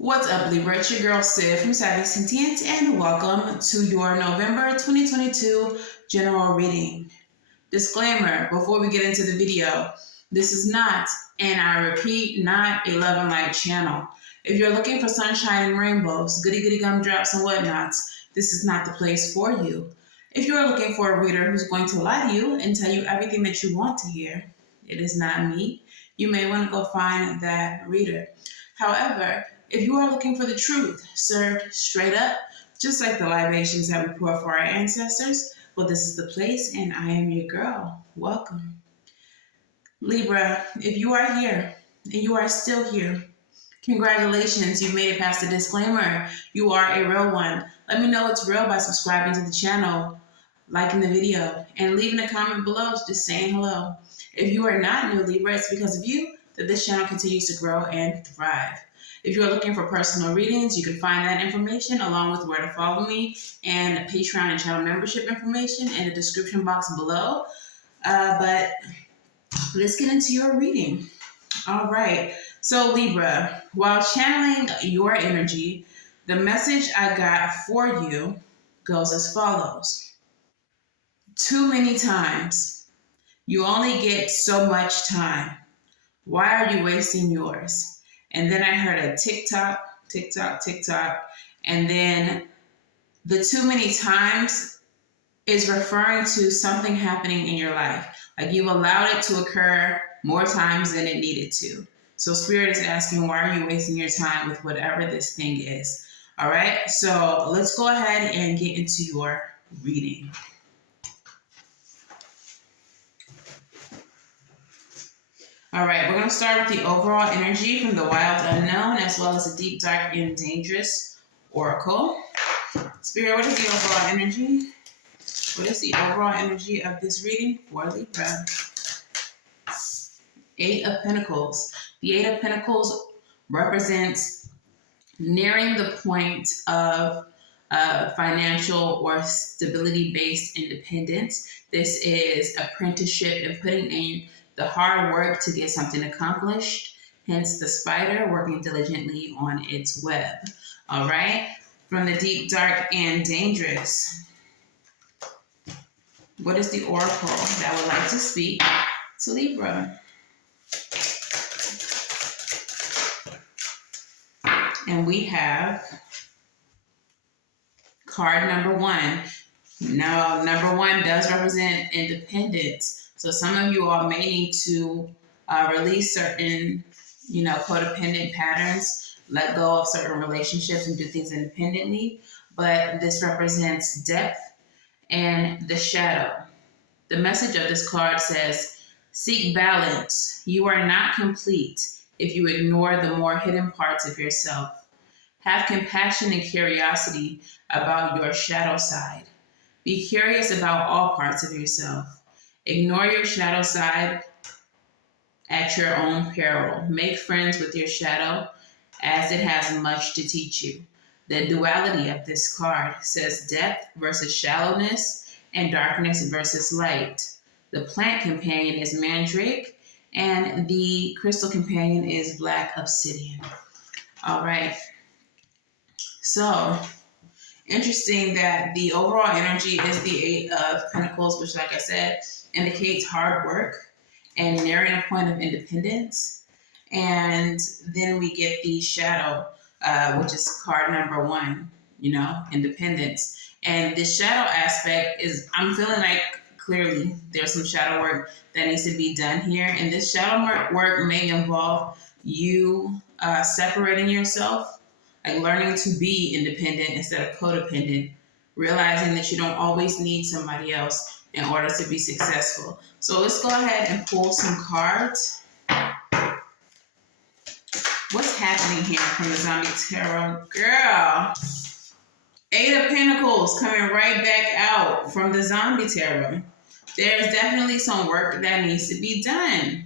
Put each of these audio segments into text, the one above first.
What's up, Libra? It's your girl Sid from Savy, Sentient, and welcome to your November 2022 general reading. Disclaimer, before we get into the video, this is not, and I repeat, not a love and light channel. If you're looking for sunshine and rainbows, goody gumdrops and whatnots, this is not the place for you. If you are looking for a reader who's going to lie to you and tell you everything that you want to hear, it is not me. You may want to go find that reader. However, if you are looking for the truth, served straight up, just like the libations that we pour for our ancestors, well, this is the place, and I am your girl. Welcome. Libra, if you are here, and you are still here, congratulations, you've made it past the disclaimer. You are a real one. Let me know it's real by subscribing to the channel, liking the video, and leaving a comment below just saying hello. If you are not new Libra, it's because of you that this channel continues to grow and thrive. If you're looking for personal readings, you can find that information along with where to follow me and Patreon and channel membership information in the description box below. But let's get into your reading. All right. So Libra, while channeling your energy, the message I got for you goes as follows. Too many times. You only get so much time. Why are you wasting yours? And then I heard a tick-tock, and then the too many times is referring to something happening in your life. Like you've allowed it to occur more times than it needed to. So Spirit is asking, why are you wasting your time with whatever this thing is? All right, so let's go ahead and get into your reading. All right, we're going to start with the overall energy from the Wild Unknown, as well as the Deep, Dark, and Dangerous Oracle. Spirit, what is the overall energy? What is the overall energy of this reading for Libra? Eight of Pentacles. The Eight of Pentacles represents nearing the point of financial or stability-based independence. This is apprenticeship and putting in the hard work to get something accomplished, hence the spider working diligently on its web. All right, from the Deep, Dark, and Dangerous. What is the oracle that would like to speak to Libra? And we have card number one. Now, number one does represent independence. So some of you all may need to release certain, codependent patterns, let go of certain relationships and do things independently. But this represents depth and the shadow. The message of this card says, seek balance. You are not complete if you ignore the more hidden parts of yourself. Have compassion and curiosity about your shadow side. Be curious about all parts of yourself. Ignore your shadow side at your own peril. Make friends with your shadow as it has much to teach you. The duality of this card says depth versus shallowness and darkness versus light. The plant companion is mandrake and the crystal companion is black obsidian. All right. So, interesting that the overall energy is the Eight of Pentacles, which, like I said, indicates hard work and nearing a point of independence. And then we get the shadow, which is card number one, independence. And the shadow aspect is, I'm feeling like clearly there's some shadow work that needs to be done here. And this shadow work may involve you separating yourself, like learning to be independent instead of codependent, realizing that you don't always need somebody else in order to be successful. So let's go ahead and pull some cards. What's happening here from the Zombie Tarot? Girl, Eight of Pentacles coming right back out from the Zombie Tarot. There's definitely some work that needs to be done,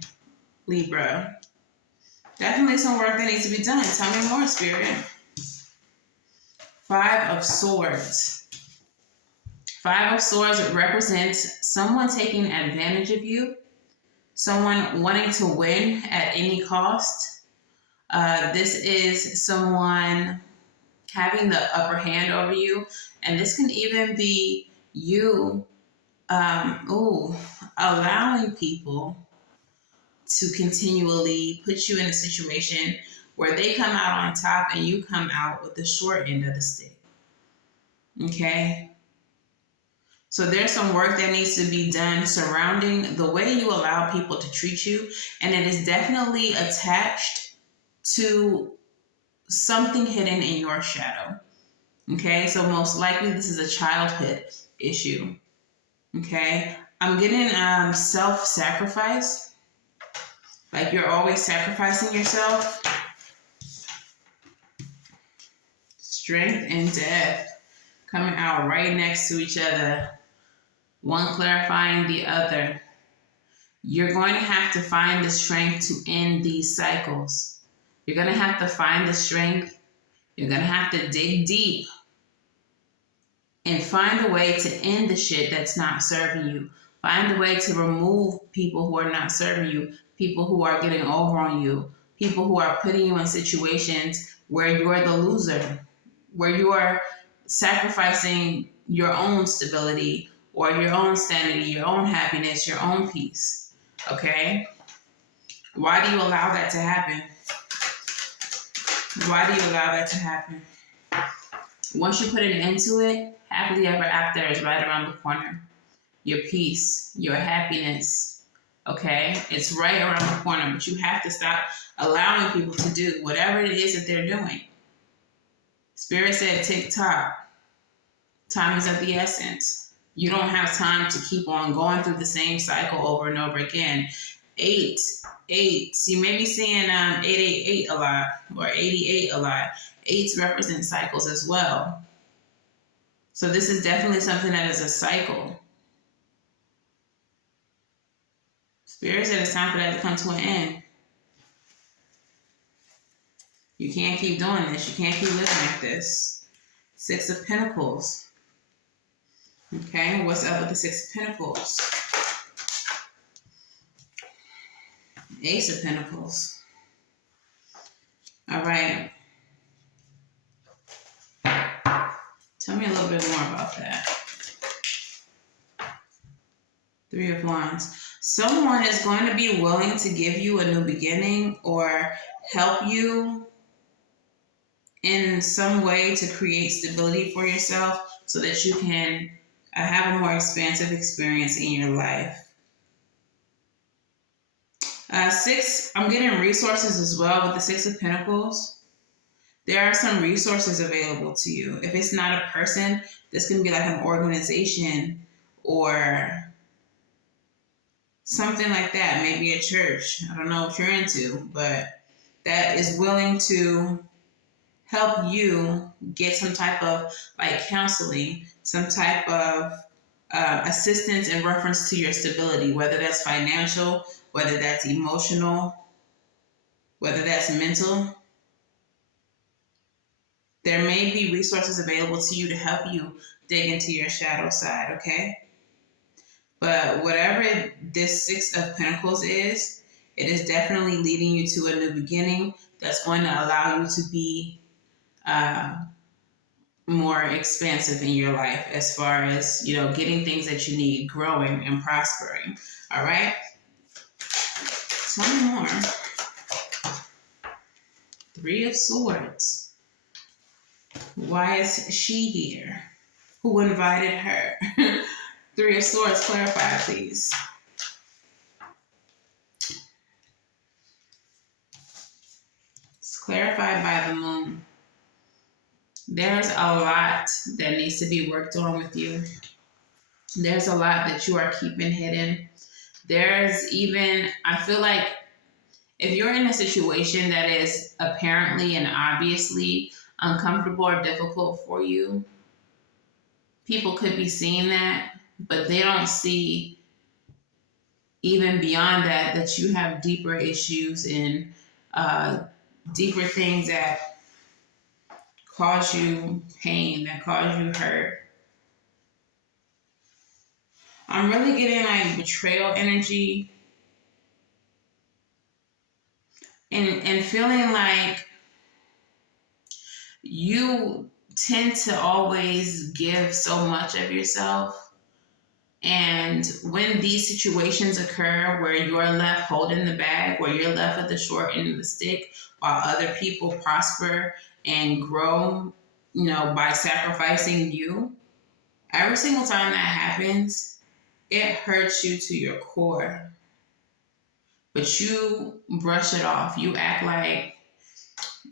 Libra. Definitely some work that needs to be done. Tell me more, Spirit. Five of Swords. Five of Swords represents someone taking advantage of you, someone wanting to win at any cost, This is someone having the upper hand over you, and this can even be you allowing people to continually put you in a situation where they come out on top and you come out with the short end of the stick. Okay? So there's some work that needs to be done surrounding the way you allow people to treat you, and it is definitely attached to something hidden in your shadow. Okay? So most likely this is a childhood issue. Okay? I'm getting self-sacrifice. Like you're always sacrificing yourself. Strength and death coming out right next to each other. One clarifying the other. You're going to have to find the strength to end these cycles. You're going to have to find the strength. You're going to have to dig deep and find a way to end the shit that's not serving you. Find a way to remove people who are not serving you, people who are getting over on you, people who are putting you in situations where you're the loser, where you are sacrificing your own stability or your own sanity, your own happiness, your own peace. Okay? Why do you allow that to happen? Why do you allow that to happen? Once you put an end to it, happily ever after is right around the corner. Your peace, your happiness, okay? It's right around the corner, but you have to stop allowing people to do whatever it is that they're doing. Spirit said, tick-tock. Time is of the essence. You don't have time to keep on going through the same cycle over and over again. 8. You may be seeing 888 a lot or 88 a lot. 8s represent cycles as well. So this is definitely something that is a cycle. Spirit said it's time for that to come to an end. You can't keep doing this. You can't keep living like this. 6 of Pentacles. Okay, what's up with the 6 of Pentacles? Ace of Pentacles. All right. Tell me a little bit more about that. 3 of Wands. Someone is going to be willing to give you a new beginning or help you in some way to create stability for yourself so that you can have a more expansive experience in your life. 6, I'm getting resources as well with the 6 of Pentacles. There are some resources available to you. If it's not a person, this can be like an organization or something like that. Maybe a church. I don't know what you're into, but that is willing to help you get some type of like counseling, some type of assistance in reference to your stability, whether that's financial, whether that's emotional, whether that's mental. There may be resources available to you to help you dig into your shadow side, okay? But whatever this 6 of Pentacles is, it is definitely leading you to a new beginning that's going to allow you to be more expansive in your life as far as, getting things that you need, growing and prospering. All right? Tell me more. 3 of Swords. Why is she here? Who invited her? 3 of Swords, clarify, please. It's clarified by the Moon. There's a lot that needs to be worked on with you. There's a lot that you are keeping hidden. There's even, I feel like if you're in a situation that is apparently and obviously uncomfortable or difficult for you, people could be seeing that, but they don't see even beyond that you have deeper issues and deeper things that cause you pain, that cause you hurt. I'm really getting like betrayal energy. and feeling like you tend to always give so much of yourself. And when these situations occur where you're left holding the bag, where you're left at the short end of the stick, while other people prosper and grow, by sacrificing you, every single time that happens, it hurts you to your core. But you brush it off. You act like,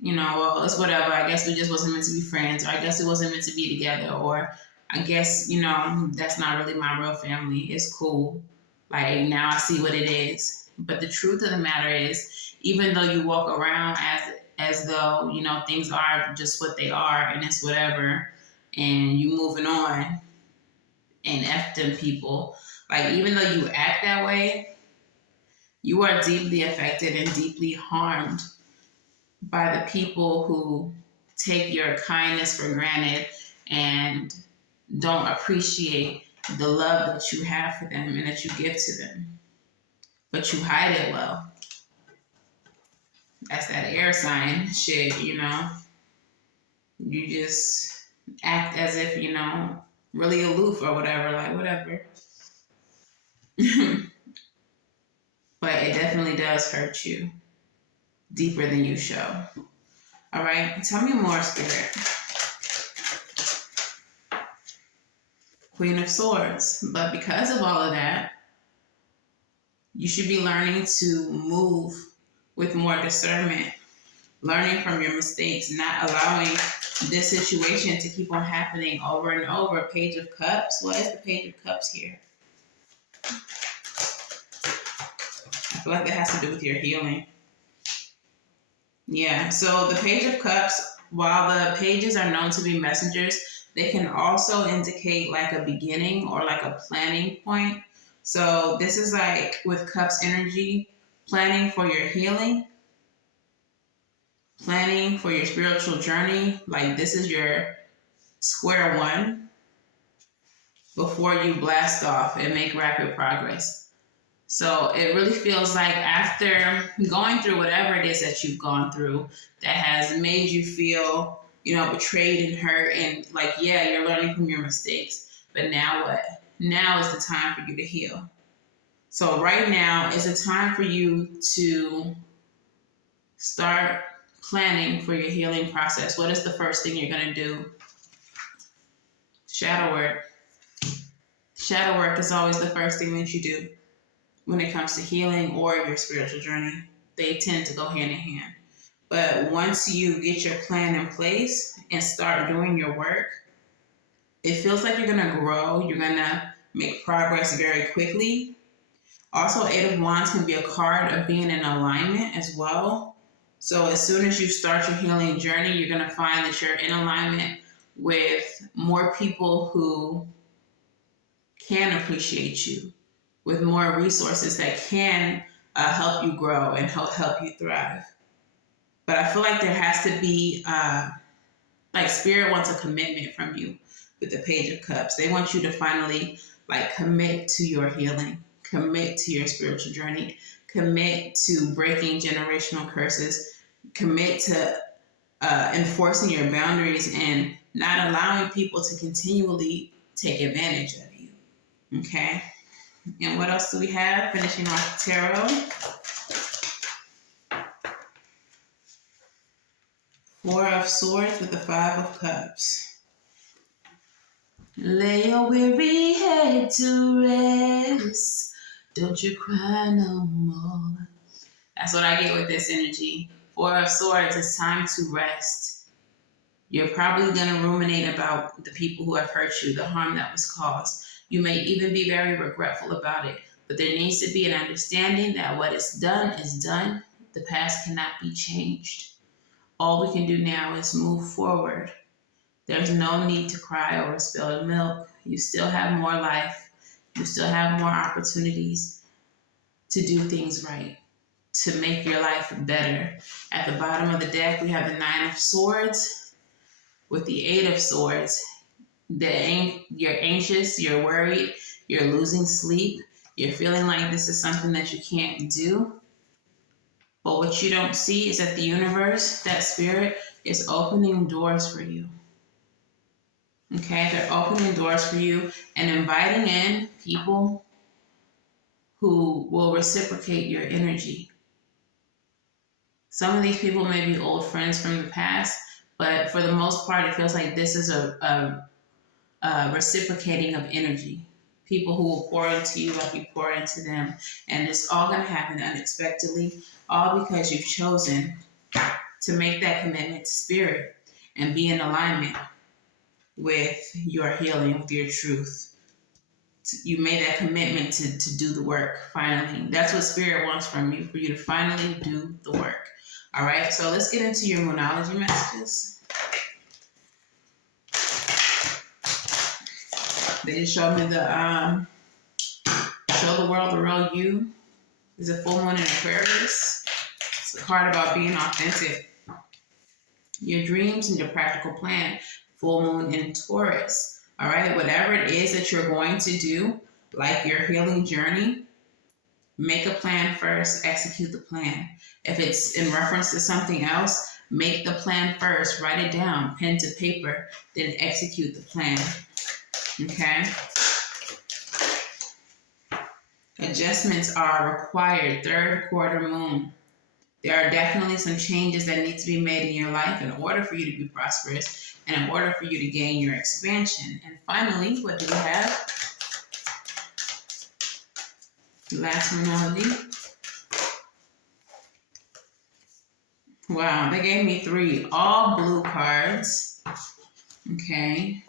well, it's whatever. I guess we just wasn't meant to be friends, or I guess it wasn't meant to be together, or I guess, that's not really my real family. It's cool. Like, now I see what it is. But the truth of the matter is, even though you walk around as though, things are just what they are and it's whatever, and you moving on and F them people, like, even though you act that way, you are deeply affected and deeply harmed by the people who take your kindness for granted and don't appreciate the love that you have for them and that you give to them. But you hide it well. That's that air sign shit, You just act as if, really aloof or whatever, like whatever. But it definitely does hurt you deeper than you show. All right, tell me more, Spirit. Queen of Swords. But because of all of that, you should be learning to move with more discernment, learning from your mistakes, not allowing this situation to keep on happening over and over. Page of Cups. What is the Page of Cups here? I feel like that has to do with your healing. Yeah, so the Page of Cups, while the pages are known to be messengers, they can also indicate like a beginning or like a planning point. So this is like with Cups energy, planning for your healing, planning for your spiritual journey. Like, this is your square one before you blast off and make rapid progress. So it really feels like after going through whatever it is that you've gone through that has made you feel, betrayed and hurt, and like, yeah, you're learning from your mistakes, but now what? Now is the time for you to heal. So right now is the time for you to start planning for your healing process. What is the first thing you're going to do? Shadow work. Shadow work is always the first thing that you do when it comes to healing or your spiritual journey. They tend to go hand in hand. But once you get your plan in place and start doing your work, it feels like you're going to grow. You're going to make progress very quickly. Also, Eight of Wands can be a card of being in alignment as well. So as soon as you start your healing journey, you're going to find that you're in alignment with more people who can appreciate you, with more resources that can help you grow and help you thrive. But I feel like there has to be, like, Spirit wants a commitment from you with the Page of Cups. They want you to finally, like, commit to your healing, commit to your spiritual journey, commit to breaking generational curses, commit to enforcing your boundaries and not allowing people to continually take advantage of you. Okay? And what else do we have? Finishing off the tarot. Four of Swords with the Five of Cups. Lay your weary head to rest. Don't you cry no more. That's what I get with this energy. Four of Swords, it's time to rest. You're probably going to ruminate about the people who have hurt you, the harm that was caused. You may even be very regretful about it, but there needs to be an understanding that what is done is done. The past cannot be changed. All we can do now is move forward. There's no need to cry over spilled milk. You still have more life. You still have more opportunities to do things right, to make your life better. At the bottom of the deck, we have the Nine of Swords with the Eight of Swords. You're anxious, you're worried, you're losing sleep, you're feeling like this is something that you can't do. But what you don't see is that the universe, that spirit, is opening doors for you. Okay? They're opening doors for you and inviting in people who will reciprocate your energy. Some of these people may be old friends from the past, but for the most part, it feels like this is a reciprocating of energy. People who will pour into you like you pour into them. And it's all going to happen unexpectedly, all because you've chosen to make that commitment to spirit and be in alignment with your healing, with your truth. You made that commitment to do the work finally. That's what spirit wants from you, for you to finally do the work. All right, so let's get into your Moonology messages. They just showed me the show the world the real you. There's a full moon in Aquarius. It's a card about being authentic. Your dreams and your practical plan. Full moon in Taurus. All right, whatever it is that you're going to do, like your healing journey, make a plan first, execute the plan. If it's in reference to something else, make the plan first, write it down, pen to paper, then execute the plan. Okay? Adjustments are required. Third quarter moon. There are definitely some changes that need to be made in your life in order for you to be prosperous and in order for you to gain your expansion. And finally, what do we have? Last Moonology. Wow, they gave me 3 all blue cards. Okay.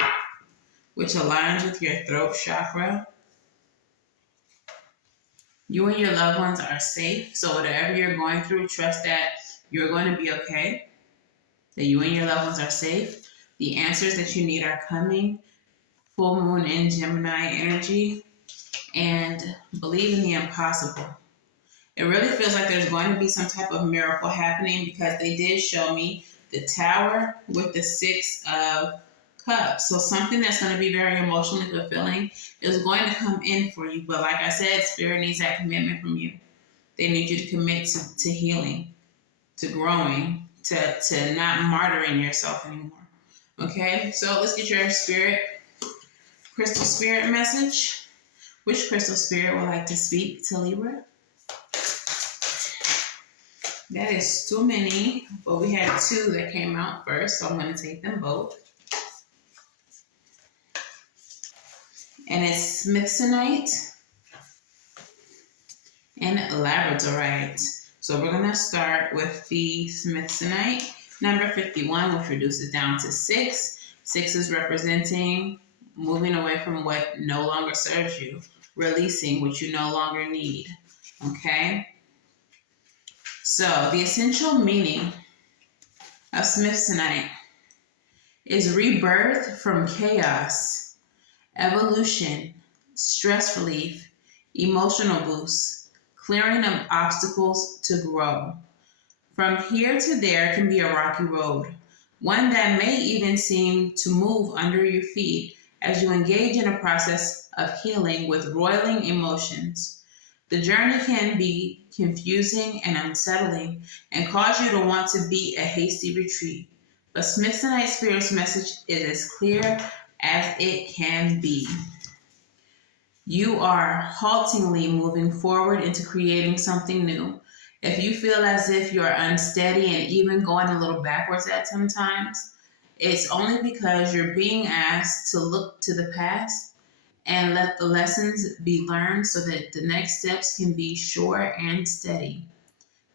Which aligns with your throat chakra. You and your loved ones are safe. So whatever you're going through, trust that you're going to be okay. That you and your loved ones are safe. The answers that you need are coming. Full moon in Gemini energy. And believe in the impossible. It really feels like there's going to be some type of miracle happening, because they did show me the Tower with the 6 of Cups. So something that's going to be very emotionally fulfilling is going to come in for you. But like I said, spirit needs that commitment from you. They need you to commit to healing, to growing, to not martyring yourself anymore. Okay, so let's get your crystal spirit message. Which crystal spirit would like to speak to Libra? That is too many, but we had 2 that came out first, so I'm going to take them both. And it's Smithsonite and Labradorite. So we're going to start with the Smithsonite, number 51, which reduces down to 6. 6 is representing moving away from what no longer serves you, releasing what you no longer need. Okay? So the essential meaning of Smithsonite is rebirth from chaos, evolution, stress relief, emotional boost, clearing of obstacles to grow. From here to there can be a rocky road, one that may even seem to move under your feet as you engage in a process of healing with roiling emotions. The journey can be confusing and unsettling and cause you to want to beat a hasty retreat. But Smithsonite Spirit's message is as clear as it can be. You are haltingly moving forward into creating something new. If you feel as if you're unsteady and even going a little backwards at sometimes, it's only because you're being asked to look to the past and let the lessons be learned so that the next steps can be sure and steady.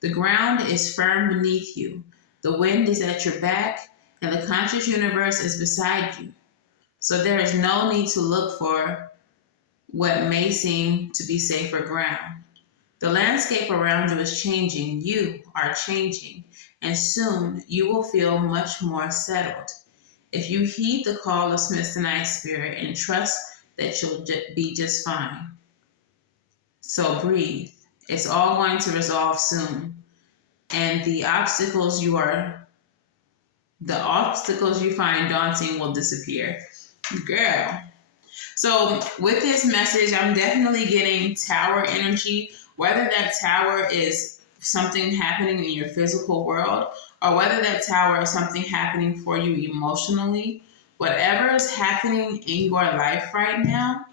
The ground is firm beneath you. The wind is at your back, and the conscious universe is beside you. So there is no need to look for what may seem to be safer ground. The landscape around you is changing. You are changing, and soon you will feel much more settled. If you heed the call of Smithsonite Spirit and trust that you'll be just fine. So breathe. It's all going to resolve soon. And the obstacles you find daunting will disappear. Girl. So with this message, I'm definitely getting tower energy. Whether that tower is something happening in your physical world, or whether that tower is something happening for you emotionally, whatever is happening in your life right now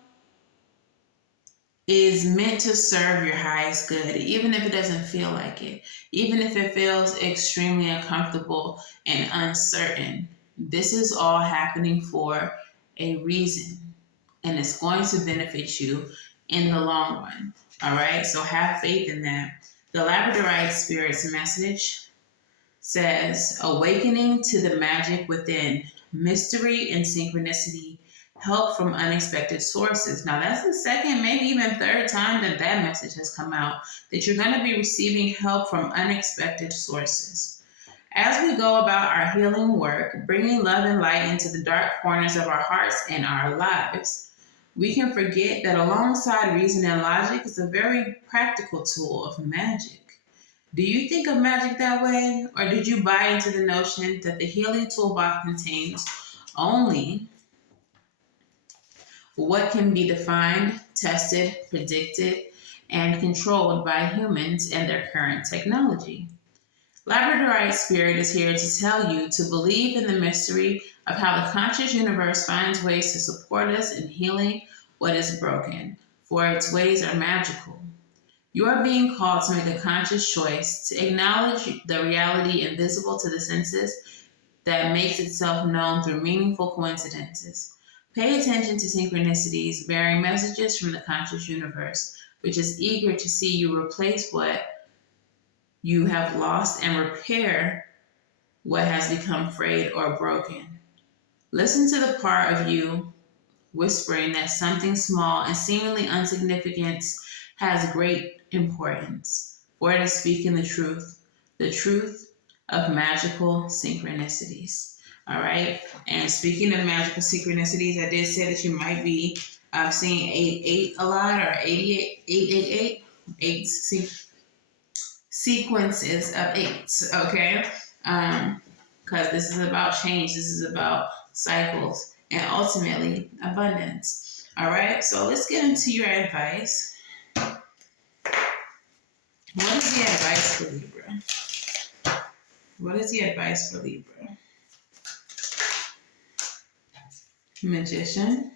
is meant to serve your highest good, even if it doesn't feel like it, even if it feels extremely uncomfortable and uncertain. This is all happening for a reason, and it's going to benefit you in the long run. All right, so have faith in that. The Labradorite Spirit's message says, awakening to the magic within, mystery and synchronicity, help from unexpected sources. Now, that's the second, maybe even third time that message has come out, that you're going to be receiving help from unexpected sources. As we go about our healing work, bringing love and light into the dark corners of our hearts and our lives, we can forget that alongside reason and logic is a very practical tool of magic. Do you think of magic that way? Or did you buy into the notion that the healing toolbox contains only what can be defined, tested, predicted, and controlled by humans and their current technology? Labradorite Spirit is here to tell you to believe in the mystery of how the conscious universe finds ways to support us in healing what is broken, for its ways are magical. You are being called to make a conscious choice to acknowledge the reality invisible to the senses that makes itself known through meaningful coincidences. Pay attention to synchronicities bearing messages from the conscious universe, which is eager to see you replace what you have lost and repair what has become frayed or broken. Listen to the part of you whispering that something small and seemingly insignificant has great importance, for it is speaking the truth of magical synchronicities. All right. And speaking of magical synchronicities, I did say that you might be seeing 88 a lot, or 888, eight sequences of eights. Okay. Because this is about change. This is about cycles and ultimately abundance. All right. So let's get into your advice. What is the advice for Libra? What is the advice for Libra? Magician,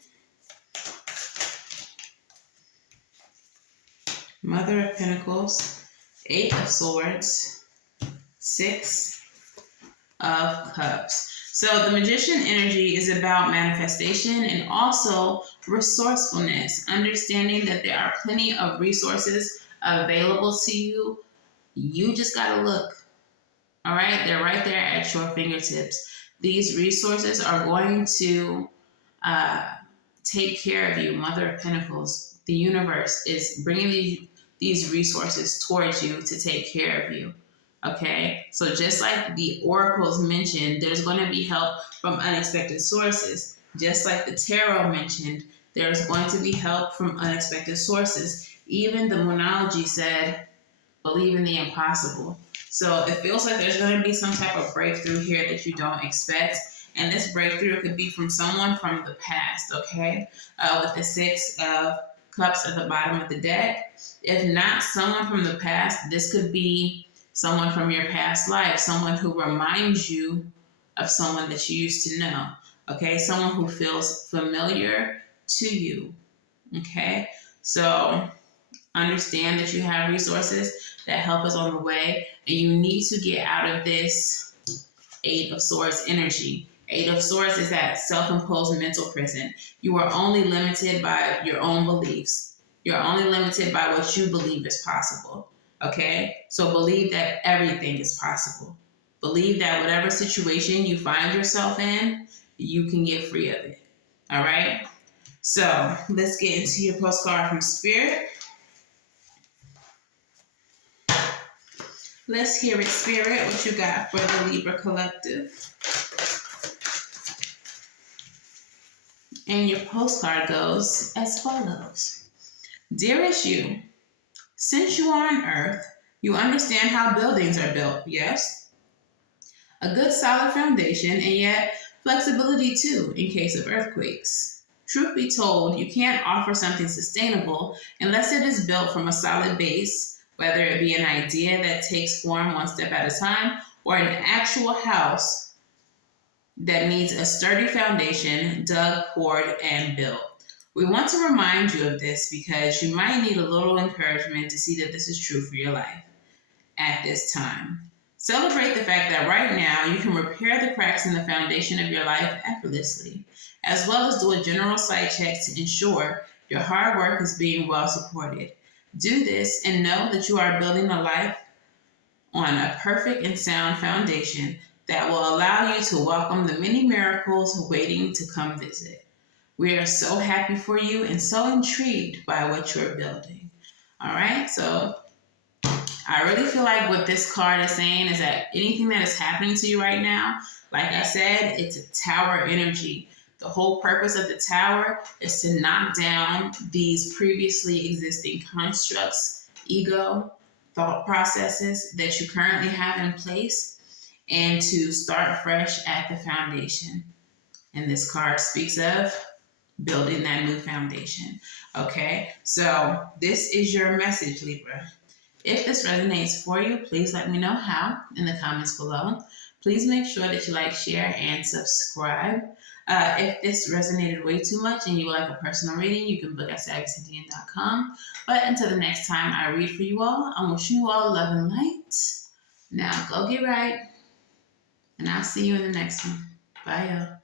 Mother of Pentacles, Eight of Swords, Six of Cups. So the Magician energy is about manifestation and also resourcefulness, understanding that there are plenty of resources available to you. You just gotta look. All right, they're right there at your fingertips. These resources are going to take care of you. Mother of Pentacles, the universe is bringing these resources towards you to take care of you. Okay, so just like the oracles mentioned, there's going to be help from unexpected sources. Just like the tarot mentioned, there's going to be help from unexpected sources. Even the Moonology said, believe in the impossible. So it feels like there's going to be some type of breakthrough here that you don't expect. And this breakthrough could be from someone from the past, okay? With the Six of Cups at the bottom of the deck. If not someone from the past, this could be someone from your past life, someone who reminds you of someone that you used to know, okay? Someone who feels familiar to you, okay? So understand that you have resources that help us on the way, and you need to get out of this Eight of Swords energy. Eight of Swords is that self-imposed mental prison. You are only limited by your own beliefs. You're only limited by what you believe is possible. Okay? So believe that everything is possible. Believe that whatever situation you find yourself in, you can get free of it. All right? So let's get into your postcard from Spirit. Let's hear it, Spirit, what you got for the Libra Collective. And your postcard goes as follows. Dearest you, since you are on Earth, you understand how buildings are built, yes? A good solid foundation, and yet flexibility too in case of earthquakes. Truth be told, you can't offer something sustainable unless it is built from a solid base whether it be an idea that takes form one step at a time or an actual house that needs a sturdy foundation dug, poured, and built. We want to remind you of this because you might need a little encouragement to see that this is true for your life at this time. Celebrate the fact that right now you can repair the cracks in the foundation of your life effortlessly, as well as do a general site check to ensure your hard work is being well supported. Do this and know that you are building a life on a perfect and sound foundation that will allow you to welcome the many miracles waiting to come visit. We are so happy for you and so intrigued by what you're building. All right, so I really feel like what this card is saying is that anything that is happening to you right now, like I said, it's a tower energy. The whole purpose of the tower is to knock down these previously existing constructs, ego, thought processes that you currently have in place, and to start fresh at the foundation. And this card speaks of building that new foundation. Okay, so this is your message, Libra. If this resonates for you, please let me know how in the comments below. Please make sure that you like, share, and subscribe. If this resonated way too much and you would like a personal reading, you can book at savyreadings.com. But until the next time I read for you all, I'm wishing you all love and light. Now go get right, and I'll see you in the next one. Bye, y'all.